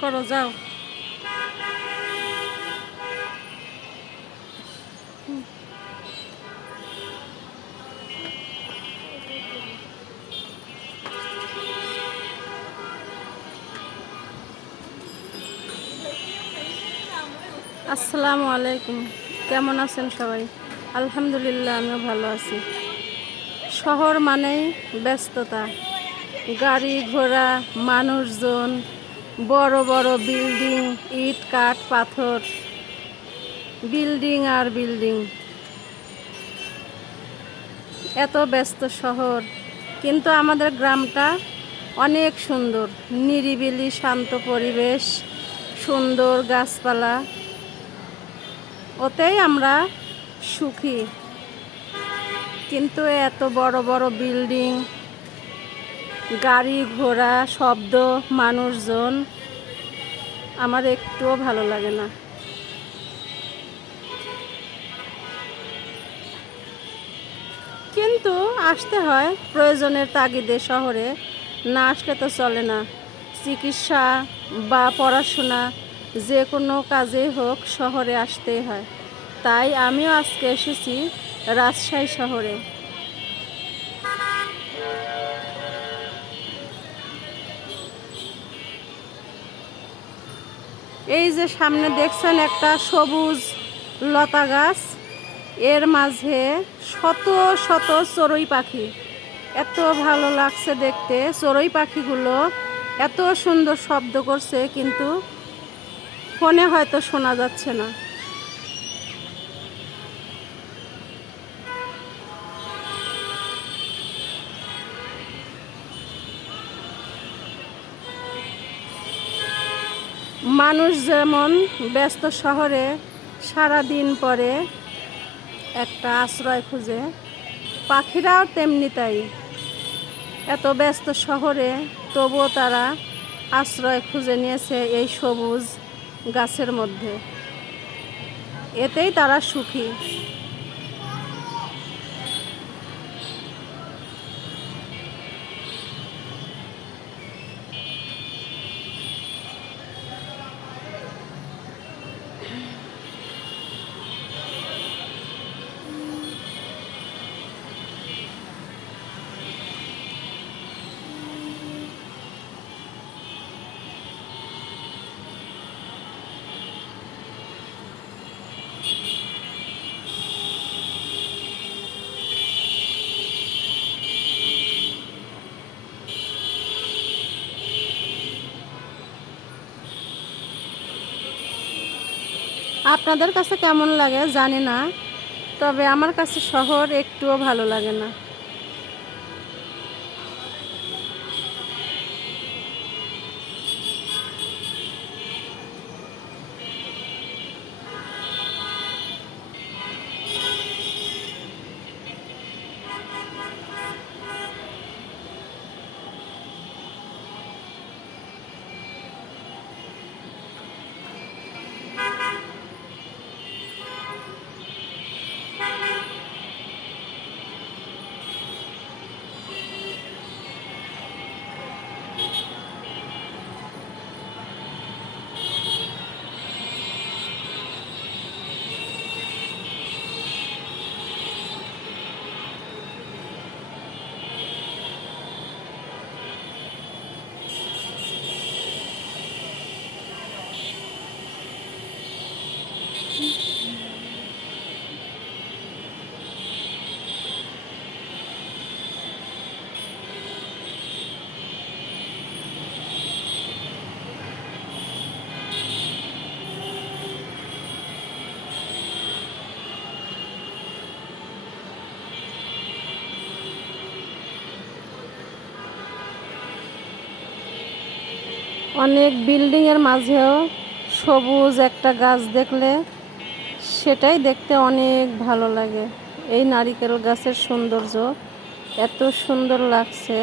করো, যাও। আসসালামু আলাইকুম। কেমন আছেন সবাই? আলহামদুলিল্লাহ, আমিও ভালো আছি। শহর মানেই ব্যস্ততা। গাড়ি ঘোড়া, মানুষজন বড় বড় বিল্ডিং, ইট, কাঠ, পাথর। বিল্ডিং আর বিল্ডিং। এত ব্যস্ত শহর, কিন্তু আমাদের গ্রামটা অনেক সুন্দর। নিরিবিলি, শান্ত পরিবেশ, সুন্দর গাছপালা। ওতেই আমরা সুখী। কিন্তু এত বড় বড় বিল্ডিং গাড়ি ঘোড়া শব্দ, মানুষজন, আমার একটুও ভালো লাগে না। কিন্তু আসতে হয় প্রয়োজনের তাগিদে শহরে, না আসলে তো চলে না। চিকিৎসা বা পড়াশোনা যে কোনো কাজেই হোক শহরে আসতেই হয়। তাই আমিও আজকে এসেছি রাজশাহী শহরে। এই যে সামনে দেখছেন একটা সবুজ লতা গাছ, এর মাঝে শত শত চড়ুই পাখি। এত ভালো লাগছে দেখতে, চড়ুই পাখিগুলো এত সুন্দর শব্দ করছে, কিন্তু ফোনে হয়তো শোনা যাচ্ছে না। মানুষ যেমন ব্যস্ত শহরে সারা দিন পরে একটা আশ্রয় খুঁজে, পাখিরাও তেমনি তাই। এত ব্যস্ত শহরে তবুও তারা আশ্রয় খুঁজে নিয়েছে এই সবুজ গাছের মধ্যে। এতেই তারা সুখী। আপনাদের কাছে কেমন লাগে জানি না তবে আমার কাছে শহর একটুও ভালো লাগে না। অনেক বিল্ডিংয়ের মাঝেও সবুজ একটা গাছ দেখলে সেটাই দেখতে অনেক ভালো লাগে। এই নারিকেল গাছের সৌন্দর্য এত সুন্দর লাগছে।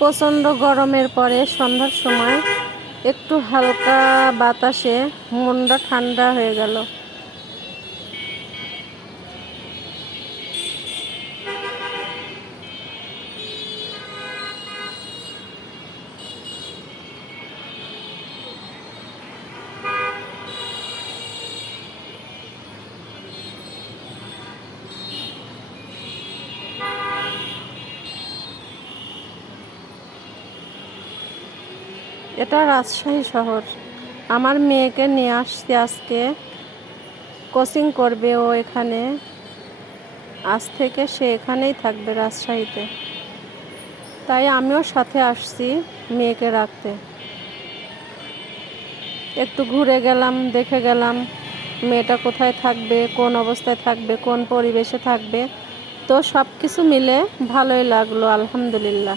প্রচণ্ড গরমের পরে সন্ধ্যার সময় একটু হালকা বাতাসে মনটা ঠান্ডা হয়ে গেল। এটা রাজশাহী শহর। আমার মেয়েকে নিয়ে আসছি আজকে। কোচিং করবে ও এখানে। আজ থেকে সে এখানেই থাকবে রাজশাহীতে। তাই আমিও সাথে আসছি মেয়েকে রাখতে। একটু ঘুরে গেলাম, দেখে গেলাম মেয়েটা কোথায় থাকবে, কোন অবস্থায় থাকবে, কোন পরিবেশে থাকবে। তো সব কিছু মিলে ভালোই লাগল, আলহামদুলিল্লাহ।